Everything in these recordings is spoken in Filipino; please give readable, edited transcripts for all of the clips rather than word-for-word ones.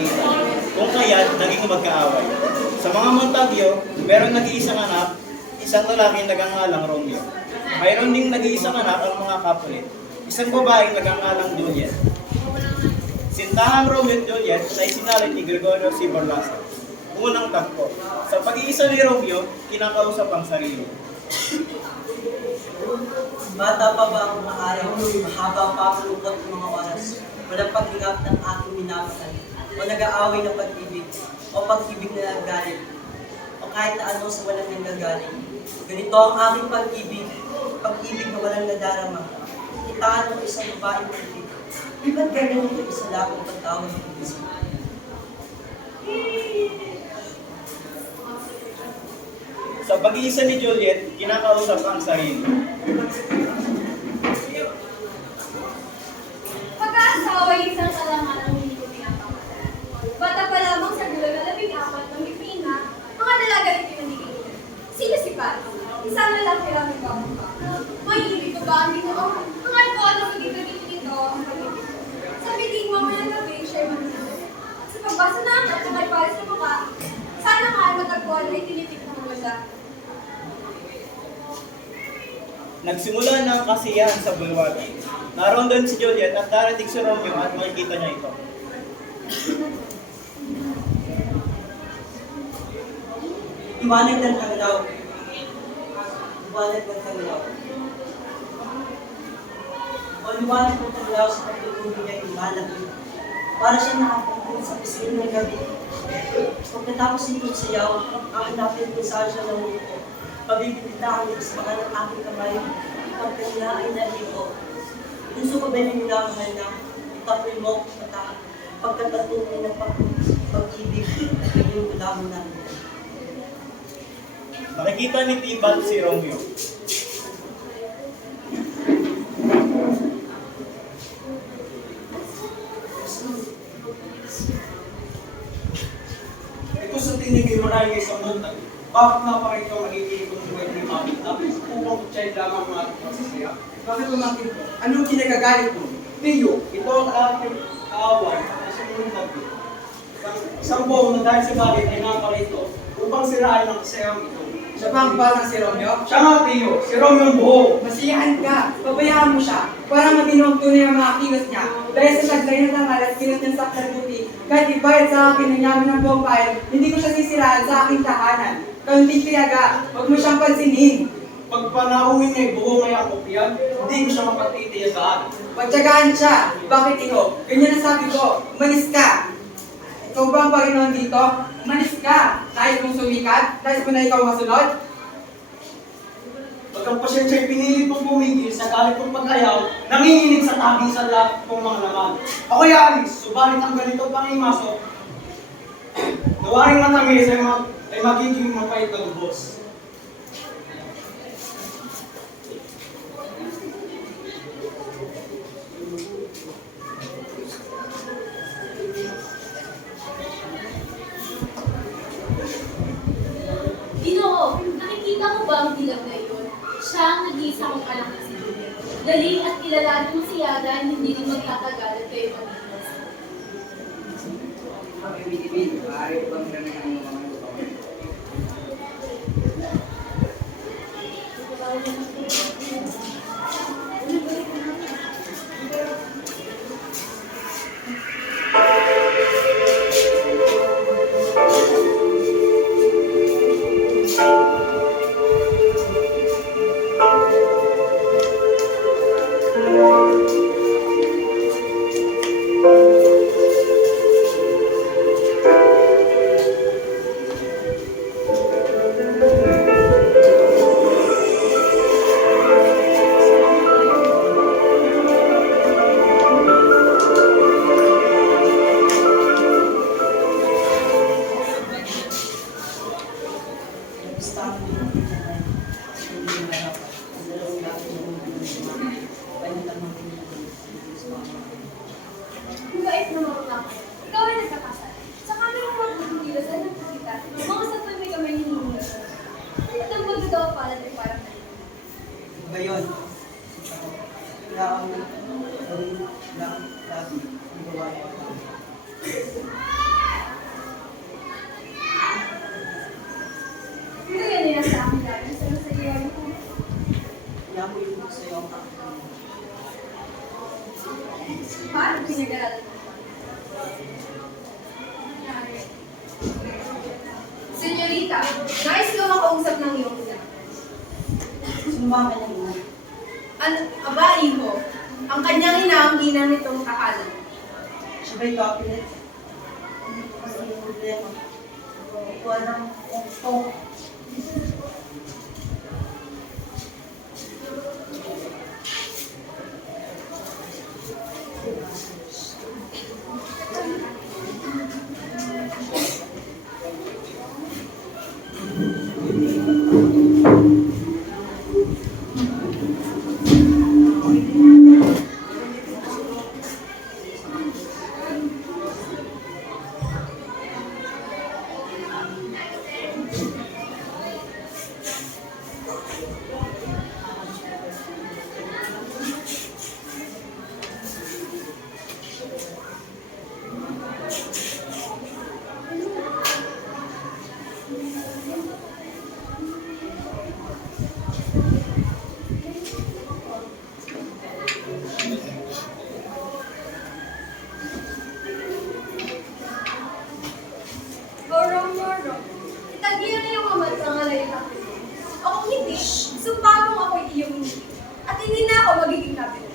palitan. Kung kaya't naging magkaaway. Sa mga Montague, meron nag-iisang anak, isang lalaking nagangalang Romeo. Mayroon ding nag-iisang anak ang mga Capulet, isang babaeng nagangalang Juliet. Sintahang Romeo at Juliet sa isinalin ni Gregorio C. Borlasa. Unang tagpo. Sa pag-iisa ni Romeo, kinakausap ang sarili. Bata pa ba ang mga araw, mahaba pa ang lungkot ng mga oras, walang paghingap ng aking minamahal, o nag-aaway ng pag-ibig, o pag-ibig na nagalit, o kahit na ano sa walang nanggagaling. Ganito ang aking pag-ibig, pag-ibig na walang nadarama. Kitaan ng isang babaeng pag-ibig. Di ba't ganyan ito isa lang ang pagtawag ng isip? Sa pag-iisa ni Juliet, kinakausap ang sarili. Pag-aasawa ay isang kalangan ang hindi ko pinapakalan. Bata pa lamang sa gulang na 14 ng Pipina, mga dalaga rin pinanigil. Sino si Pat? Isang lalaki lang ng bangka. May ibig ko ba ang Ginoo? Ang arkono sa dito nito ang pag-ibig ko. Sa biting mamayang gabi, siya'y manunod. Sa pagbasa na ang at para sa mukha, sana nga ay matagpuan ay tinitik ng maganda. Nagsimula na ang kasiyahan sa bulwagi. Naroon doon si Juliet at darating si Romeo at makikita niya ito. Liwanag ng hanglaw. Liwanag ng hanglaw. O liwanag ng hanglaw sa pagtutulog niya lumalaki. Para siya nakapagpunta sa pisngi ng gabi. Pagkatapos nito sayaw, hahanapin kung saan siya namuko. Pabibiglaan sa mga ng aking kamay, pagkanya ay naligo. Puso ko ba yung minamahal na itapoy mo mata, pagkatatunay ng pag-ibig at yung ulaman namin. Nakikita ni Tibalt si Romeo. Ito sa tingin kayo marami sa muntag. Bakit nga pa rin ito magiging kung buhay ni Mami? Tapos upang child lamang mga magsasaya. Bakit umakin ko? Anong kinagagalit mo? Tiyo, ito ang aking kaaway sa muntag. Isang buong na dahil sa bagay ay naparito upang sirain ang kasayang ito. Siya ba ang batang si Romeo? Siya nga, Tiyo, si Romeo ang buho. Masiyahan ka, pabayaan mo siya para maging tunay ang mga kilos niya. Dahil sa taglay na tangal at kilos niya sa karbuti, kahit ibayad sa akin ng yaman ng buong bayan, hindi ko siya sisiraan sa aking tahanan. Kaunting piyaga, huwag mo siyang pansinin. Pag panauhin niya yung buho ngayong kopyan, hindi ko siya mapagtitiyagaan. Pagtyagaan siya. Bakit iho? Ganyan ang sabi ko, umalis ka. Ikaw ba ang Panginoon dito? Umalis ka. Nais mong sumikat? Nais mo na ikaw masunod? Pag ang pasyensya ay pinilit mong pumigil sa galit kong pag-ayaw, nanginginig sa tabing sa lahat kong mga laman. Ako'y alis, subalit ang ganito pangimasok, nawaring matamis ay magiging mapait na lubos. Ginoo, nakikita mo ba ang dilag na iyon? Siya ang nag-iisa kong anak na si Juliet. Dali at kilalanin mo si Yadan, hindi rin magtatagal at kayo mag-iwas. Pag-ibig, maaari ko bang ganun ang mga Tita, nais ko makausap ng iyong ina. Sino ba ang kanyang ina? Aba, iho, ang kanyang ina ang ina nitong tahanan. Siya ba'y kapilit? Kasi yung problema. Walang gusto. Moro. Itagilan na yung ama at pangalay ng kapit. O kung hindi, sumpa kung ako'y iyong hindi. At hindi na ako magiging kapit.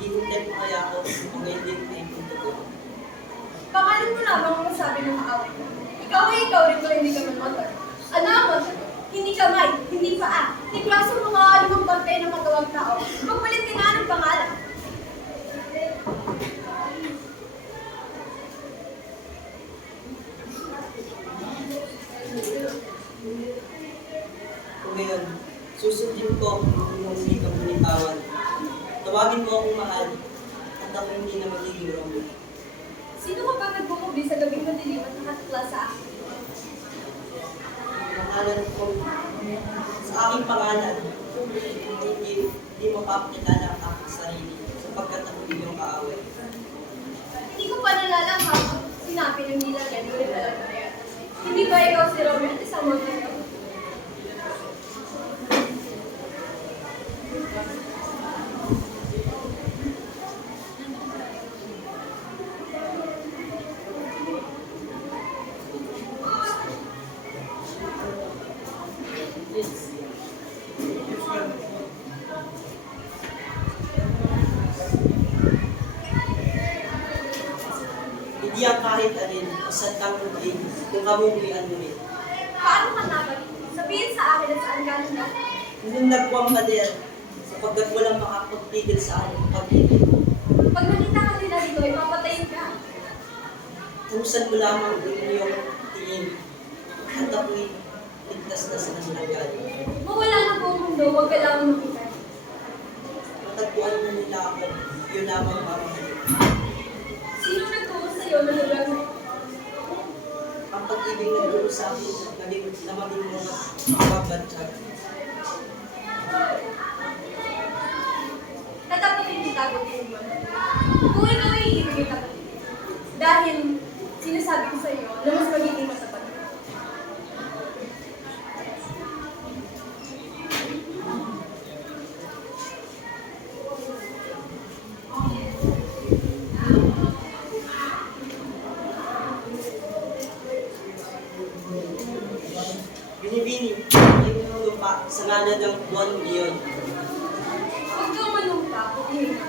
Hihintay mo kaya ako kung hindi ko yung punto ko. Pangalan mo lamang ang masabi ng kaaway ko. Ikaw ay ikaw rin kung hindi ka man motor. Ano ang motor? Hindi kamay, hindi paa. Tiklaso mga limang bantay ng katawang tao. Magpalit ka na ng pangalan. Kung ngayon, susundin ko kung hindi ka bunitawan. Tawagin mo akong mahal at ako hindi na magiging Romeo. Sino ka ba nagbukubi sa gabing madilim at nakatukla sa akin? Pangalan ko sa aking pangalan, hindi mapapakilala ang aking sarili sapagkat ako iyong kaaway. Hindi ko pa nalalang sinabi ng nilagan ulit talaga yan. Hindi ba ikaw si Romeo at isang motor ka? Hindi ang kahit alin o santang muli kung kamumulian mo rin. Paano ka nabalik? Sabihin sa akin at saan ka nung Nung nagpuang pader, sapagkat walang makapagpigil sa aking pag-ibig. Pag nakita ka nila dito, ipapatayin ka. Kumusan mo lamang ang iyong tingin at ako'y ligtas na sa kanilang galing. Mawala na po ang mundo, huwag ka lang makita. Matagpuan mo nila ako, yun lamang mamahalin. Sino nagturo sa iyo na lugar mo? Ang pag-ibig na doon sa akin na maging mga pagbansag. Tatapatin kita ko din mo. Kung ikaw ay ibigay ka dahil sinasabi ko sa iyo na mas magiging matapat. Binibini, yung lupa sa ngalan ng buwan iyon. Huwag kang manumpa, putihin mo.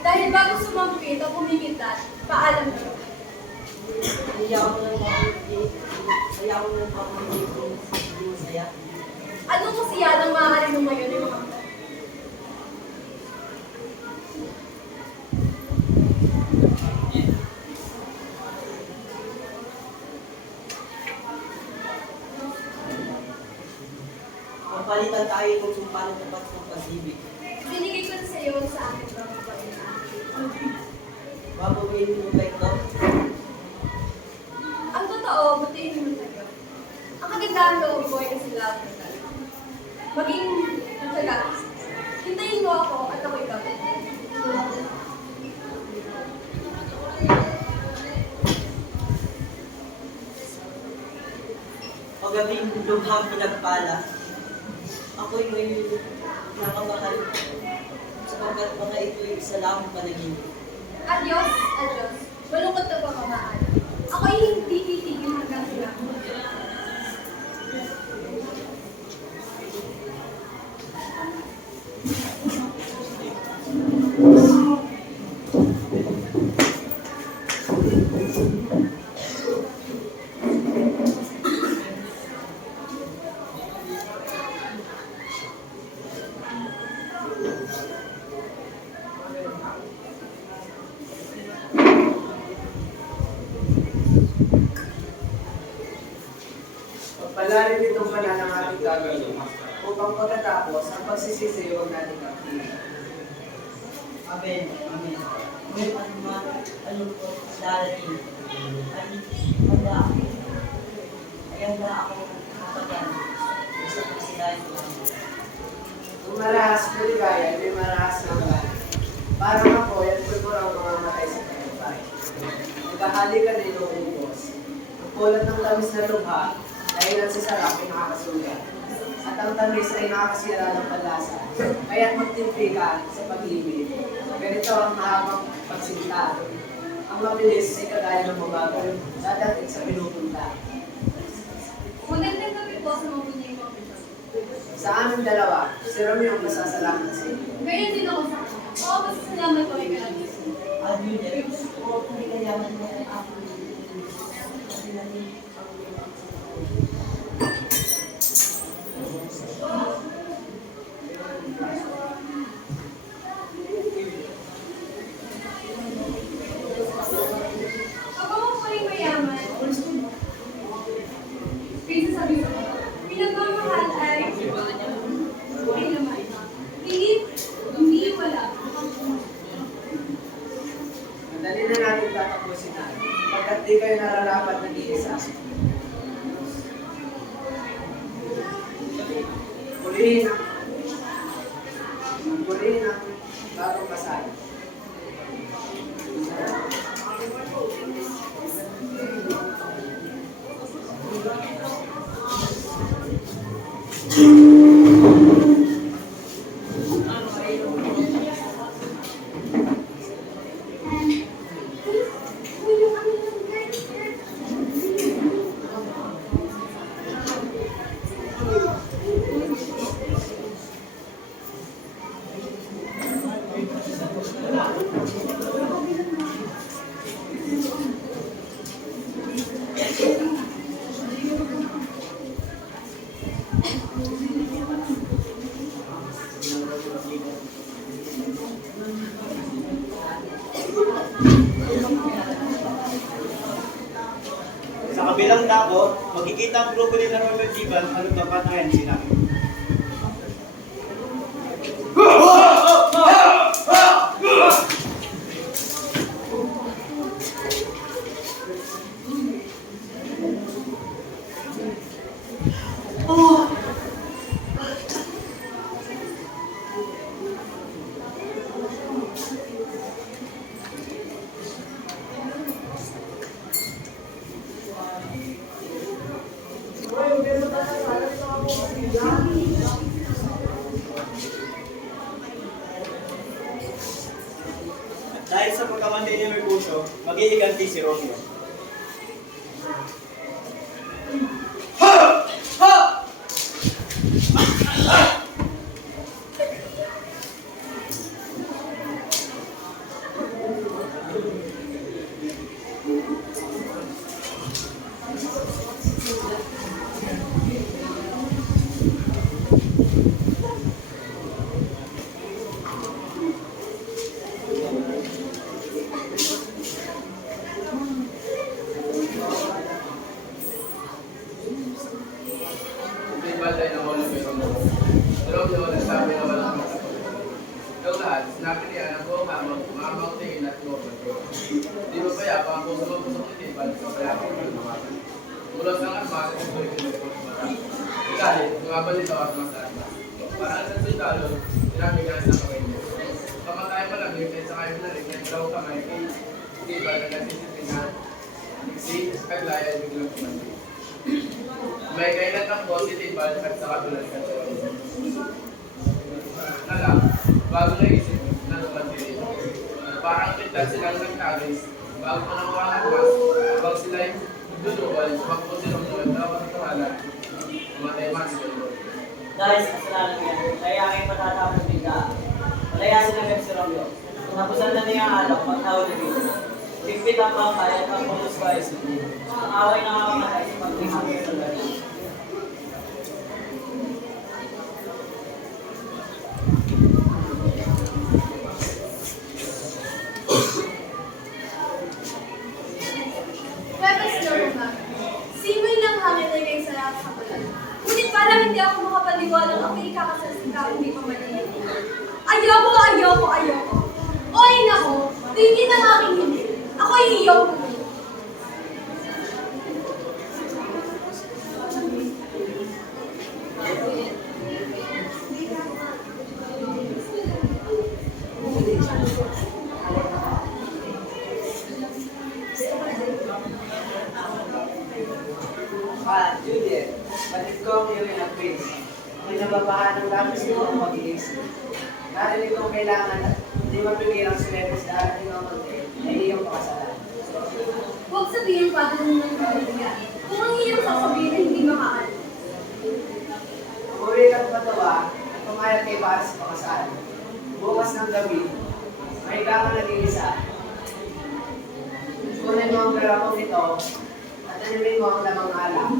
Dahil bago sumampit o kumikita, paalam ka. Ayaw mo ng pamilya kung hindi masaya. Anong kasiyahan ang maaari mo ngayon ay mga Mapalitan tayo kung sumpa ng tapat ng pag-ibig. binigay ko na sa iyo sa akin ng kapatid. Babawiin mo ba ito? Ang totoo, butihin mo tayo. Ang kagandahan loob ko ay kasi lahat ng tayo. Maging matyaga. Hintayin mo ako at ako'y kapit. Pagabing lubhang pinagpala, ako'y ngayon nakabahal sapagkat mga ito'y isa lamang panaginip. Adios, adios. Malungkot na ba kamaan? Ako'y hindi titigil hanggang sila. Pagpalalim itong banal ng ating gagawin upang pagkatapos ang pagsisisi huwag natin kapitin. Amen. Amen. Ngunit ano po darating. Ay handa ako kapagyan sa pagsilayan ko. Kung marahas mo ligaya, may marahas ng bahay. Parang ako, yan pulburang mga matay sa tagumpay. Naghahali ka din ng ubos. Ang kulat ng tamis na lubha, dahilan sa sarap ay nakakasugat. At ang tamis ay nakakasira ng panlasa. Kaya't magtimpi ka sa pag-ibig. Ganito ang mahabang pagsinta. Ang mabilis ay kagaya ng mabagal, dadating sa pinupunta. Magandang gabi po sa mga bunyay ko. Sa aming dalawa, si Romeo ang masasalamat sa iyo. Ganyan din ako sa akin. Oo, masasalamat ko ay ganun. At yun din, kung hindi kayaman mo ang ako. Pag ako po ay mayaman, pinagsasabi ko, pinagmamahal ay okay naman. Hindi wala. Madali na natin tatapusin na. Pagkat di kayo nararapat nag-iisa. Pulihin ang bagong pasal. Sa kabilang dako, makikita ang grupo ni Romeo at Ivan ang dapat na yan sinabi. At dahil sa pagkamandi ni Mercutio, mag-iiganti si Romeo. Hindi ba tayo na wala pero mo? Pero yung nagsabi na walang magsasabi. Ikaw lahat, sinabi niya na buong hamang, maamang tingin at buong Di ba kaya pa ang puso mo pusok ni Tiban, kaya pa ang lumakan. Mula sa nga, mga kung ito yung mata. Dahil, mga balito at masarap. Para sa sundalo, sinabi ka sa kamay niya. Kamatay mo lang, yung sa kayo na rin, yung daw kamay kay Tiban na nasisitingan. Si Kaglaya, biglang kumandi. May kailan ng positive at sa kabilang katawan. Nalang, bago naisip, nanumatili. Parang pintas silang nagtagis, bago pa nakuha ang mas, habang sila'y dudubal, magpusilong naman dapat ito halat, mamatay mas ito. Dahil sa kasalanan niya, kaya aking patatapos bigla. Palayasin agad si Romeo. Napusan na niya ang alok, pagtawag ni Vito. Higpit ang pampay at ang pulos ba ay sundi. Ang away na kakamatay sa pagtingin sa lahat. Pwede sila mga. Simoy ng hangin ay kay sarap sa balat. Ngunit parang hindi ako makapaniwalang ako ikakasal sa tao hindi pa maliit. Ayoko. Oy nako, tingin ang aking hindi. Ako ay iyong Juliet, batid ko ang iyong inagpis. Ako'y nababahan ng labis mo ang pag-iisip. Narinig kong kailangan at hindi mapigilang sumetes sa ating mga konti ay iyong pakasalan. huwag sabihin pa doon ng kaibigan. Kung ang iyong sasabihin ay hindi makakal. Umuwi ka't patawa at pumayag kay para sa pakasal. Bukas ng gabi, may kang nag-iisa. Kunin mo ang perapong ito at animin mo ang lamang alak.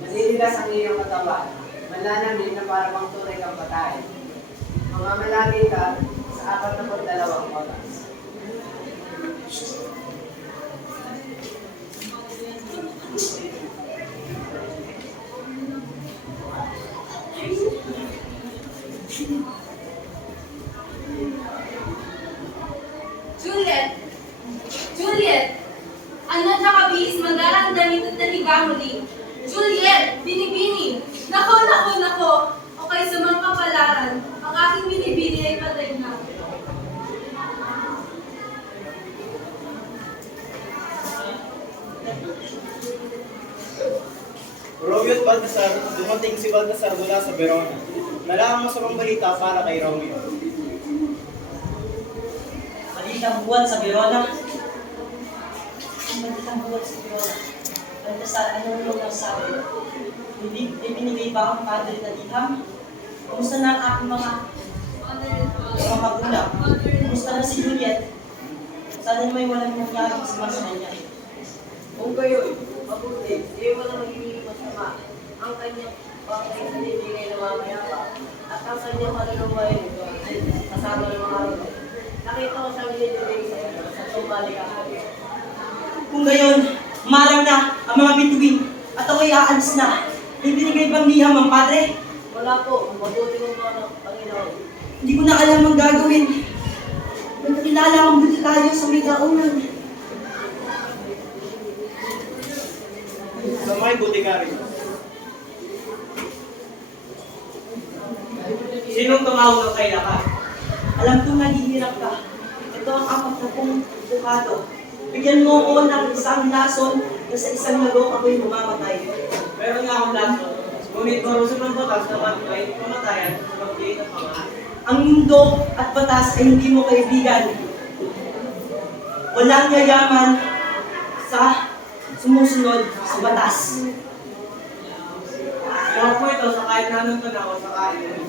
Maniligas ang iyong katawan, mananamig na para bang tunay kang patay. Mamamalagi ka sa 42 oras. Juliet! Ano na kabihis magdarang ito't naliga muli? Juliet! Binibini! Nako! O kay sa mga kapalaran, ang aking binibini ay patay na. Romeo at Baltasar, dumating si Baltasar mula sa Verona. Nalaang masamang balita para kay Romeo. Malitang buwan sa Verona. Malitang buwan sa Verona. Baltasar, anong nung nasabi? Hindi binigay ba ang padre na liham? Kumusta na ang aking mga magulang? Kumusta na si Juliet? Sana naman walang nangyari sa mas kanya. Kung gayoy, mabuti, di mo na magiging masama ang kanyang bakit sa nibigay na mamayapa at ang kanyang maluluway nito ay kasama ng mga rito. Nakita ko siyang binibigay sa tumbalik ako. Kung gayon, marang na ang mga bituin at ako'y aalis na. Ibinigay bang liham ang padre? Wala po, mabuti mo po ng Panginoon. Hindi ko na alam ang gagawin. Nagkakilala ang buti tayo sa may daunan. Sa may butikari. Sinong tumawag ng kay Laka? Alam kong naghihirap ka. Ito ang 40 bukado. Bigyan mo ko ng isang lason na sa isang lagong ako'y mamamatay. Meron nga akong lason, ngunit marusun ng batas na matibay, pamatayan sa pagbigay ng mga. Ang mundo at batas ay hindi mo kaibigan. Walang yayaman sa sumusunod sa batas. Ewan po ito sa kahit na anong tanaw sa kain.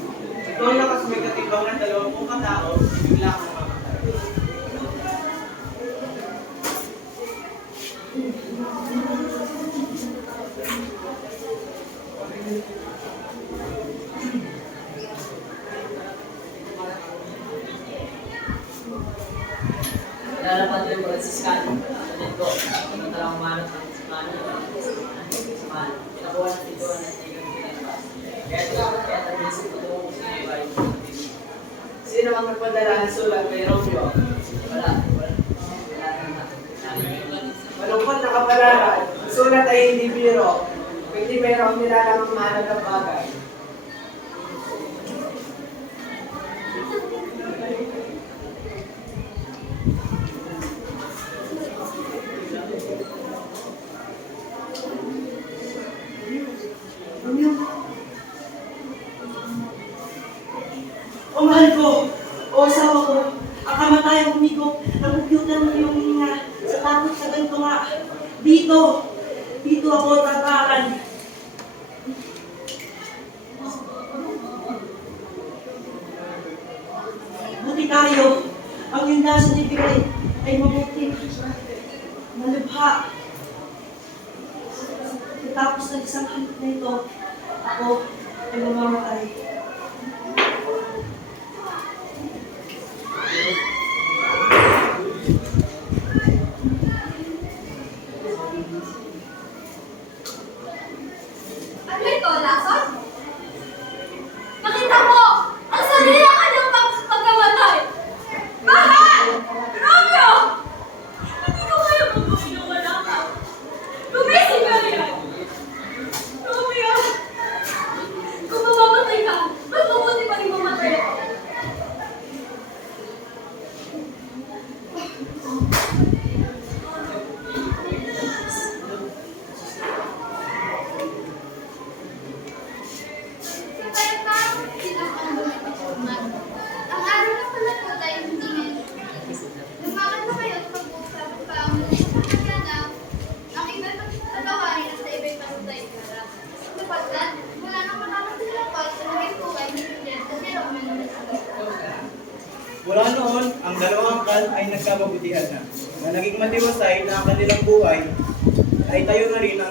Ito ang lakas may katimbang ng 20 katao, bigla akong mamamatay. Lalapat yung Franciscan, sunod ko, talang manot ng Franciscan, pinakuha ng tituan ng sigang pinalabas. Kaya tabisin ko ito kung sino yung bayo. Sino ang nagpadala ng sulat kay Romeo? Wala. Malungkot na kapalaran, ang sulat ay hindi biro, kundi mayroong nilalamang mahalagang bagay. O mahal ko, o asawa ko, ang kamatayang humigop, nagugyutan mo yung hininga sa takot sa ganito nga. Dito ako tatakan. Buti tayo. Ang yun nasa nibigay ay mabuti. Malubha. Tapos ng isang halik na ito, ako ay mamamatay. Ano ito, lason? Nakita mo! Ang sarili ang kanyang pagkamatay! Bakit? Romeo! Hindi ko kaya mabuhay na wala ka. Gumising ka riyan! Romeo! Kung mamamatay ka, mas mabuti pa rin mamatay ako. Kaya parang silang ang bumitipunan. Ang araw ng palatatay, hindi ngayon. Lumakan na kayo at pag-uusap pa ang pagkakana, ang iba'y pagkatawarin at sa iba'y pasutay para. Sapagkat, mula nang matapos sila pa sa naging buhay ni Julieta, pero manunod ang Mula noon, ang dalawang angkan ay nagkababutihan na naging matiwasay na ang kanilang buhay ay tayo na rin ang